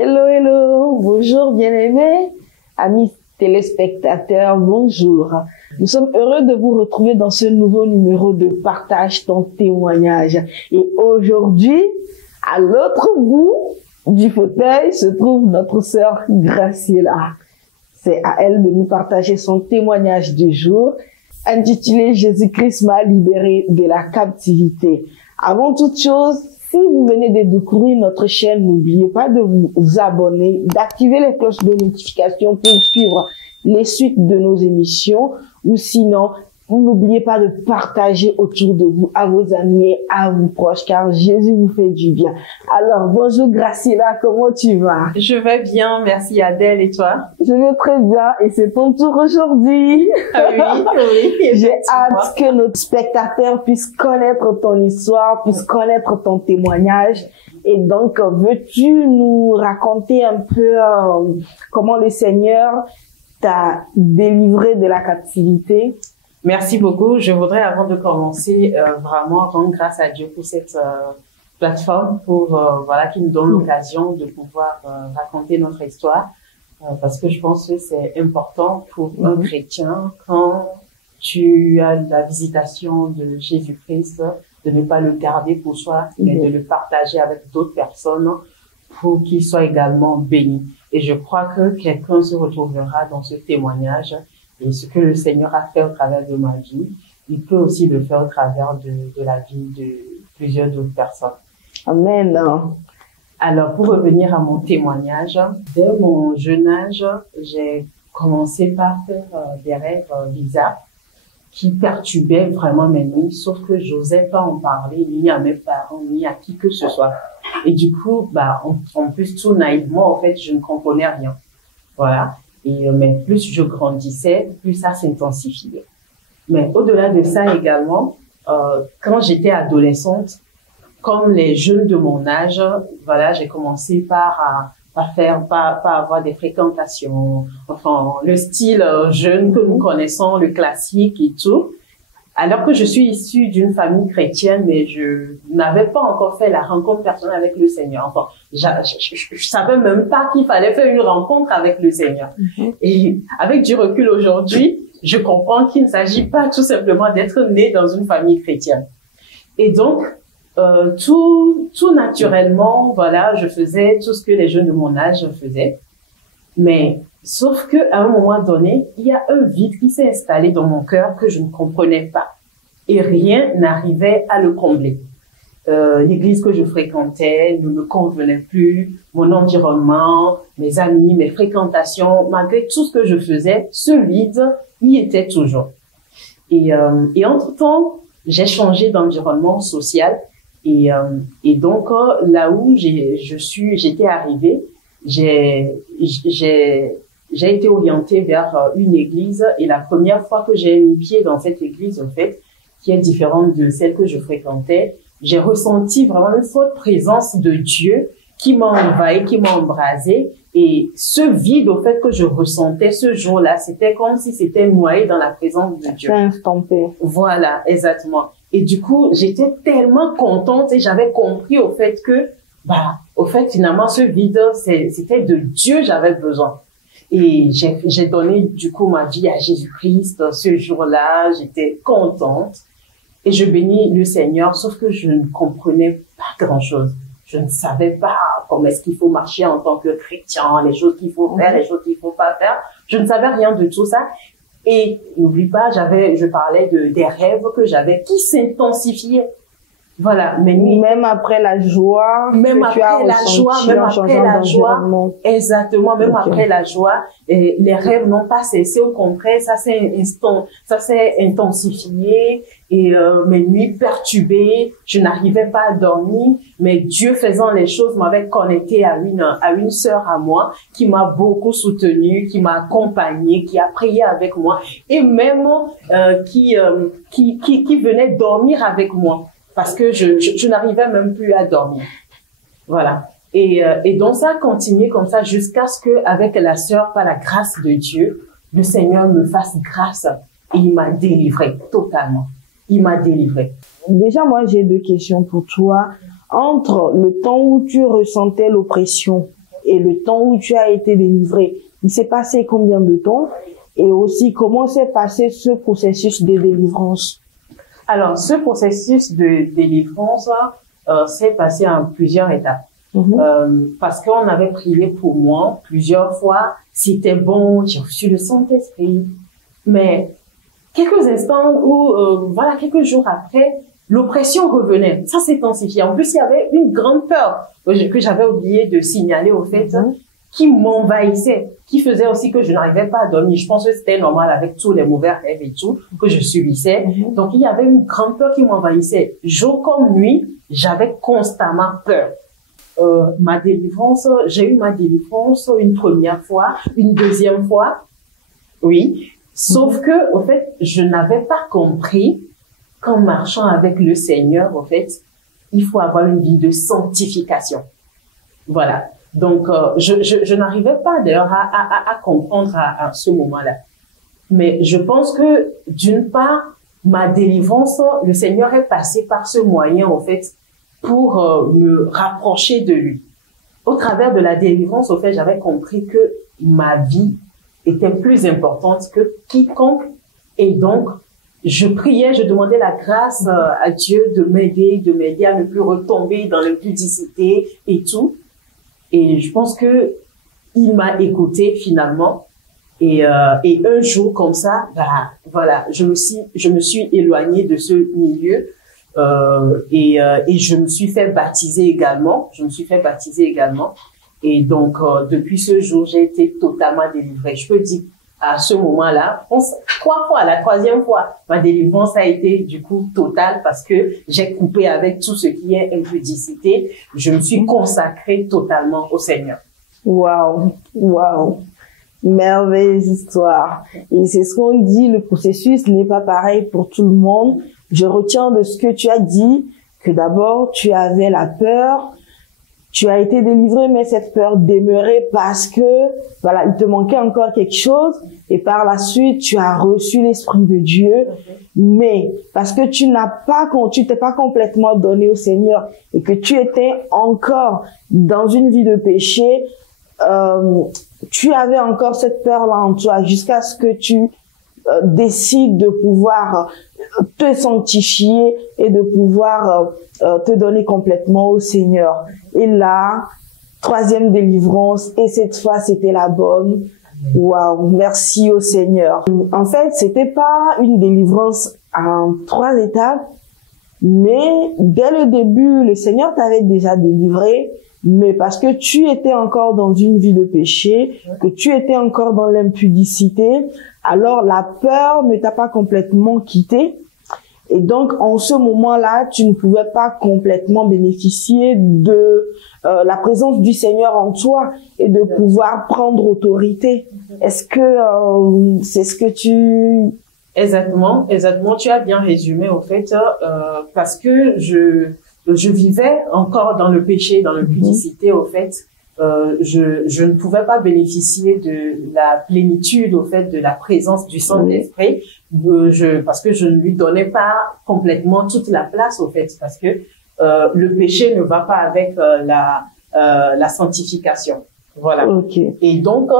Hello, hello, bonjour bien-aimés, amis téléspectateurs, bonjour. Nous sommes heureux de vous retrouver dans ce nouveau numéro de Partage ton témoignage. Et aujourd'hui, à l'autre bout du fauteuil se trouve notre sœur Graciela. C'est à elle de nous partager son témoignage du jour, intitulé « Jésus-Christ m'a libéré de la captivité ». Avant toute chose, si vous venez de découvrir notre chaîne, n'oubliez pas de vous abonner, d'activer les cloches de notification pour suivre les suites de nos émissions. Ou sinon, n'oubliez pas de partager autour de vous, à vos amis et à vos proches, car Jésus vous fait du bien. Alors, bonjour Graciela, comment tu vas? Je vais bien, merci Adèle, et toi? Je vais très bien, et c'est ton tour aujourd'hui. Ah oui. J'ai hâte que nos spectateurs puissent connaître ton histoire, puissent connaître ton témoignage. Et donc, veux-tu nous raconter un peu comment le Seigneur t'a délivré de la captivité? Merci beaucoup. Je voudrais, avant de commencer, vraiment rendre grâce à Dieu pour cette plateforme, pour voilà, qui nous donne l'occasion de pouvoir raconter notre histoire, parce que je pense que c'est important pour un chrétien, quand tu as la visitation de Jésus-Christ, de ne pas le garder pour soi, mais de le partager avec d'autres personnes pour qu'il soit également béni. Et je crois que quelqu'un se retrouvera dans ce témoignage. Et ce que le Seigneur a fait au travers de ma vie, il peut aussi le faire au travers de la vie de plusieurs d'autres personnes. Amen. Alors, pour revenir à mon témoignage, dès mon jeune âge, j'ai commencé par faire des rêves bizarres qui perturbaient vraiment mes nuits, sauf que j'osais pas en parler ni à mes parents, ni à qui que ce soit. Et du coup, en plus, tout naïvement, en fait, je ne comprenais rien. Voilà. Mais plus je grandissais, plus ça s'intensifiait. Mais au-delà de ça également, quand j'étais adolescente, comme les jeunes de mon âge, voilà, j'ai commencé par avoir des fréquentations, enfin, le style jeune que nous connaissons, le classique et tout. Alors que je suis issue d'une famille chrétienne, mais je n'avais pas encore fait la rencontre personnelle avec le Seigneur. Enfin, je savais même pas qu'il fallait faire une rencontre avec le Seigneur. Et avec du recul aujourd'hui, je comprends qu'il ne s'agit pas tout simplement d'être né dans une famille chrétienne. Et donc, tout naturellement, voilà, je faisais tout ce que les jeunes de mon âge faisaient. Mais sauf que à un moment donné, il y a un vide qui s'est installé dans mon cœur que je ne comprenais pas. Et rien n'arrivait à le combler. L'église que je fréquentais ne me convenait plus, mon environnement, mes amis, mes fréquentations, malgré tout ce que je faisais, ce vide y était toujours. Et entre-temps, j'ai changé d'environnement social et donc là où j'étais arrivée, j'ai été orientée vers une église, et la première fois que j'ai mis pied dans cette église, en fait, qui est différente de celle que je fréquentais, j'ai ressenti vraiment une forte présence de Dieu qui m'a envahi, qui m'a embrasé. Et ce vide, au fait, que je ressentais ce jour-là, c'était comme si c'était noyé dans la présence de Dieu. C'est instantané. Voilà, exactement. Et du coup, j'étais tellement contente et j'avais compris au fait que, au fait, finalement, ce vide, c'était de Dieu j'avais besoin. Et j'ai donné, du coup, ma vie à Jésus-Christ ce jour-là. J'étais contente. Et je bénis le Seigneur, sauf que je ne comprenais pas grand-chose. Je ne savais pas comment est-ce qu'il faut marcher en tant que chrétien, les choses qu'il faut faire, les choses qu'il faut pas faire. Je ne savais rien de tout ça. Et n'oublie pas, je parlais des rêves que j'avais qui s'intensifiaient. Voilà, même après la joie, même après la joie, exactement, même après la joie, les rêves n'ont pas cessé, au contraire, ça s'est intensifié, et mes nuits perturbées, je n'arrivais pas à dormir, mais Dieu faisant les choses m'avait connecté à une sœur à moi qui m'a beaucoup soutenue, qui m'a accompagnée, qui a prié avec moi, et même qui venait dormir avec moi. Parce que je n'arrivais même plus à dormir. Voilà. Et donc ça a continué comme ça jusqu'à ce que, avec la sœur, par la grâce de Dieu, le Seigneur me fasse grâce et il m'a délivré totalement. Il m'a délivré. Déjà, moi, j'ai deux questions pour toi. Entre le temps où tu ressentais l'oppression et le temps où tu as été délivré, il s'est passé combien de temps? Et aussi, comment s'est passé ce processus de délivrance? Alors, ce processus de délivrance s'est passé en plusieurs étapes. Parce qu'on avait prié pour moi plusieurs fois. C'était bon, j'ai reçu le Saint-Esprit. Mais quelques instants ou voilà, quelques jours après, l'oppression revenait. Ça s'est intensifié. En plus, il y avait une grande peur que j'avais oublié de signaler au fait, qui m'envahissait, qui faisait aussi que je n'arrivais pas à dormir. Je pense que c'était normal avec tous les mauvais rêves et tout que je subissais. Donc, il y avait une grande peur qui m'envahissait. Jour comme nuit, j'avais constamment peur. Ma délivrance, j'ai eu ma délivrance une première fois, une deuxième fois. Oui. Sauf que, au fait, je n'avais pas compris qu'en marchant avec le Seigneur, au fait, il faut avoir une vie de sanctification. Voilà. Donc, je n'arrivais pas d'ailleurs à comprendre à ce moment-là. Mais je pense que, d'une part, ma délivrance, le Seigneur est passé par ce moyen, au fait, pour me rapprocher de lui. Au travers de la délivrance, au fait, j'avais compris que ma vie était plus importante que quiconque. Et donc, je priais, je demandais la grâce à Dieu de m'aider à ne plus retomber dans l'impudicité et tout. Et je pense que il m'a écouté finalement. Et un jour comme ça, bah, voilà, je me suis éloignée de ce milieu. Et je me suis fait baptiser également. Et donc, depuis ce jour, j'ai été totalement délivrée. Je peux dire, à ce moment-là, 3 fois, la 3e fois, ma délivrance a été, du coup, totale parce que j'ai coupé avec tout ce qui est impudicité. Je me suis consacrée totalement au Seigneur. Waouh, waouh. Merveilleuse histoire. Et c'est ce qu'on dit, le processus n'est pas pareil pour tout le monde. Je retiens de ce que tu as dit que d'abord, tu avais la peur, tu as été délivré, mais cette peur demeurait parce que, voilà, il te manquait encore quelque chose. Et par la suite, tu as reçu l'Esprit de Dieu. Mais parce que tu t'es pas complètement donné au Seigneur et que tu étais encore dans une vie de péché, tu avais encore cette peur-là en toi jusqu'à ce que tu décides de pouvoir te sanctifier et de pouvoir te donner complètement au Seigneur. Et là, 3e délivrance, et cette fois, c'était la bonne. Waouh, merci au Seigneur. En fait, c'était pas une délivrance en 3 étapes, mais dès le début, le Seigneur t'avait déjà délivré, mais parce que tu étais encore dans une vie de péché, que tu étais encore dans l'impudicité, alors la peur ne t'a pas complètement quitté. Et donc, en ce moment-là, tu ne pouvais pas complètement bénéficier de la présence du Seigneur en toi et de pouvoir prendre autorité. Est-ce que c'est ce que tu... Exactement, tu as bien résumé, au fait, parce que je vivais encore dans le péché, dans l'impudicité, au fait. Je ne pouvais pas bénéficier de la plénitude, au fait, de la présence du Saint-Esprit, parce que je ne lui donnais pas complètement toute la place, au fait, parce que le péché ne va pas avec la sanctification. Voilà. Okay. Et donc,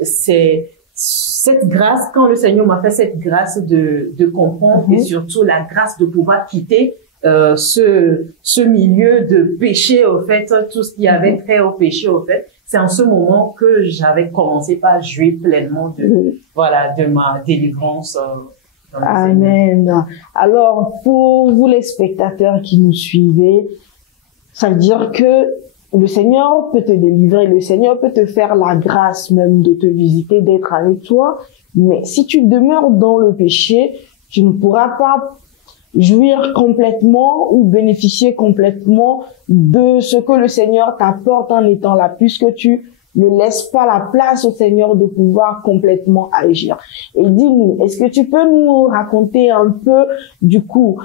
c'est cette grâce, quand le Seigneur m'a fait cette grâce de comprendre et surtout la grâce de pouvoir quitter ce milieu de péché, au fait, tout ce qui avait trait au péché, au fait, c'est en ce moment que j'avais commencé par jouir pleinement de ma délivrance. Amen. Alors, pour vous les spectateurs qui nous suivez, ça veut dire que le Seigneur peut te délivrer, le Seigneur peut te faire la grâce même de te visiter, d'être avec toi, mais si tu demeures dans le péché, tu ne pourras pas jouir complètement ou bénéficier complètement de ce que le Seigneur t'apporte en étant là, puisque tu ne laisses pas la place au Seigneur de pouvoir complètement agir. Et dis-nous, est-ce que tu peux nous raconter un peu, du coup,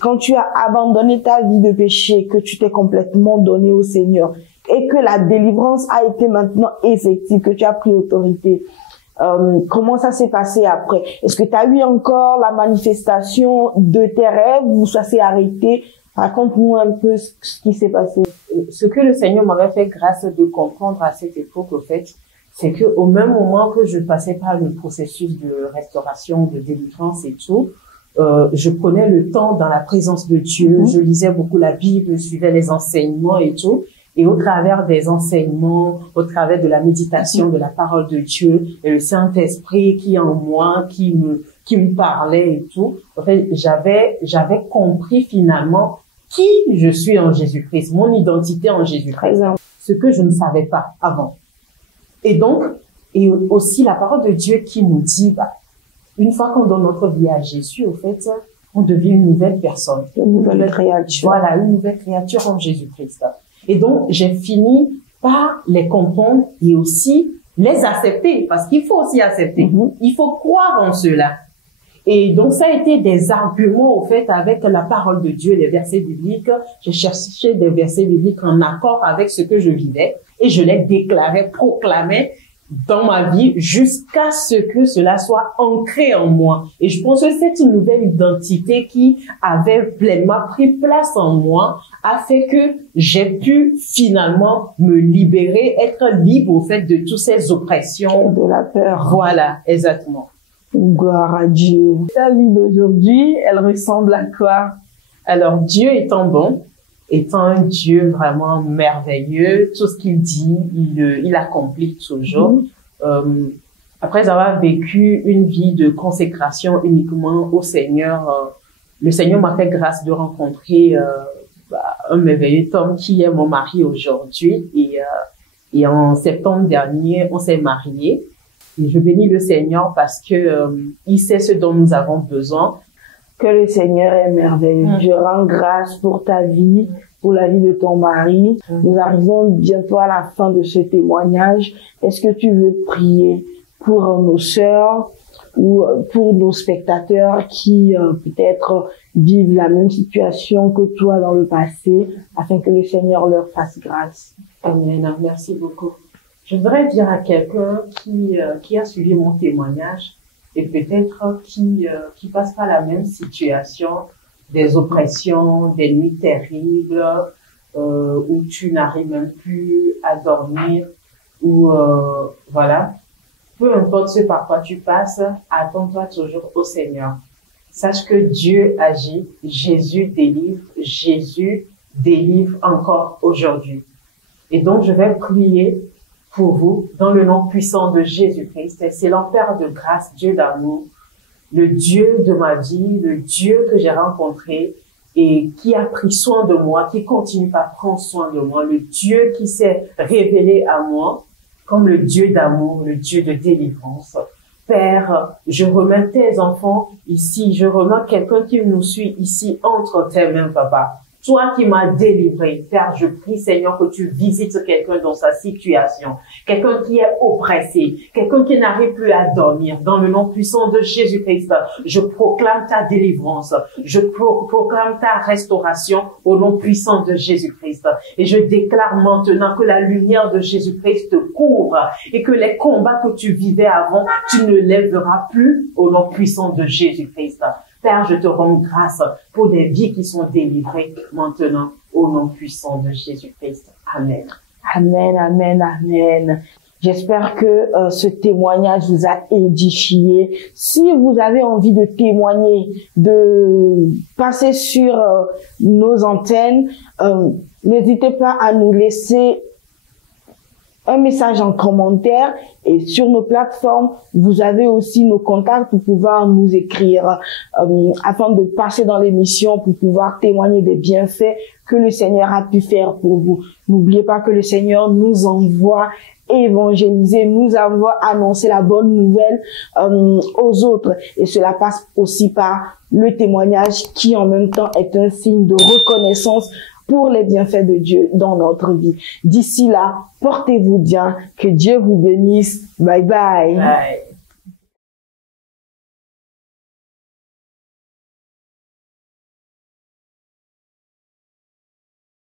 quand tu as abandonné ta vie de péché, que tu t'es complètement donné au Seigneur et que la délivrance a été maintenant effective, que tu as pris autorité, comment ça s'est passé après? Est-ce que tu as eu encore la manifestation de tes rêves ou ça s'est arrêté? Raconte-nous un peu ce qui s'est passé. ce que le Seigneur m'avait fait grâce de comprendre à cette époque, au fait, c'est que au même moment que je passais par le processus de restauration, de délivrance et tout, je prenais le temps dans la présence de Dieu, je lisais beaucoup la Bible, je suivais les enseignements et tout. Et au travers des enseignements, au travers de la méditation de la parole de Dieu, et le Saint-Esprit qui est en moi, qui me parlait et tout, en fait, j'avais compris finalement qui je suis en Jésus-Christ, mon identité en Jésus-Christ, ce que je ne savais pas avant. Et donc, et aussi la parole de Dieu qui nous dit, bah, une fois qu'on donne notre vie à Jésus, au fait, on devient une nouvelle personne. Une nouvelle créature. Voilà, une nouvelle créature en Jésus-Christ. Et donc, j'ai fini par les comprendre et aussi les accepter, parce qu'il faut aussi accepter. Il faut croire en cela. Et donc, ça a été des arguments, au fait, avec la parole de Dieu, les versets bibliques. J'ai cherché des versets bibliques en accord avec ce que je vivais et je les déclarais, proclamais dans ma vie jusqu'à ce que cela soit ancré en moi. Et je pense que c'est une nouvelle identité qui avait pleinement pris place en moi, a fait que j'ai pu finalement me libérer, être libre au fait de toutes ces oppressions. De la peur. Voilà, exactement. Gloire à Dieu. Ta vie d'aujourd'hui, elle ressemble à quoi? Alors, Dieu étant bon, étant un Dieu vraiment merveilleux, tout ce qu'il dit, il accomplit toujours. Après avoir vécu une vie de consécration uniquement au Seigneur, le Seigneur m'a fait grâce de rencontrer un merveilleux homme qui est mon mari aujourd'hui. Et en septembre dernier, on s'est mariés. Et je bénis le Seigneur parce que il sait ce dont nous avons besoin. Que le Seigneur est merveilleux. Je rends grâce pour ta vie, pour la vie de ton mari. Nous arrivons bientôt à la fin de ce témoignage. Est-ce que tu veux prier pour nos sœurs ou pour nos spectateurs qui peut-être vivent la même situation que toi dans le passé, afin que le Seigneur leur fasse grâce? Amen. Merci beaucoup. Je voudrais dire à quelqu'un qui a suivi mon témoignage et peut-être qui passe par la même situation, des oppressions, des nuits terribles, où tu n'arrives même plus à dormir, ou voilà. Peu importe ce par quoi tu passes, attends-toi toujours au Seigneur. Sache que Dieu agit, Jésus délivre encore aujourd'hui. Et donc je vais prier pour vous, dans le nom puissant de Jésus-Christ. Excellent Père de grâce, Dieu d'amour, le Dieu de ma vie, le Dieu que j'ai rencontré et qui a pris soin de moi, qui continue à prendre soin de moi, le Dieu qui s'est révélé à moi comme le Dieu d'amour, le Dieu de délivrance. Père, je remets tes enfants ici, je remets quelqu'un qui nous suit ici entre tes mains, Papa. Toi qui m'as délivré, Père, je prie, Seigneur, que tu visites quelqu'un dans sa situation, quelqu'un qui est oppressé, quelqu'un qui n'arrive plus à dormir. Dans le nom puissant de Jésus-Christ, je proclame ta délivrance, je proclame ta restauration au nom puissant de Jésus-Christ. Et je déclare maintenant que la lumière de Jésus-Christ te couvre et que les combats que tu vivais avant, tu ne lèveras plus au nom puissant de Jésus-Christ. Père, je te rends grâce pour des vies qui sont délivrées maintenant au nom puissant de Jésus-Christ. Amen. Amen, amen, amen. J'espère que ce témoignage vous a édifié. Si vous avez envie de témoigner, de passer sur nos antennes, n'hésitez pas à nous laisser un message en commentaire, et sur nos plateformes, vous avez aussi nos contacts pour pouvoir nous écrire afin de passer dans l'émission pour pouvoir témoigner des bienfaits que le Seigneur a pu faire pour vous. N'oubliez pas que le Seigneur nous envoie évangéliser, nous envoie annoncer la bonne nouvelle aux autres, et cela passe aussi par le témoignage qui en même temps est un signe de reconnaissance pour les bienfaits de Dieu dans notre vie. D'ici là, portez-vous bien, que Dieu vous bénisse. Bye bye. Bye.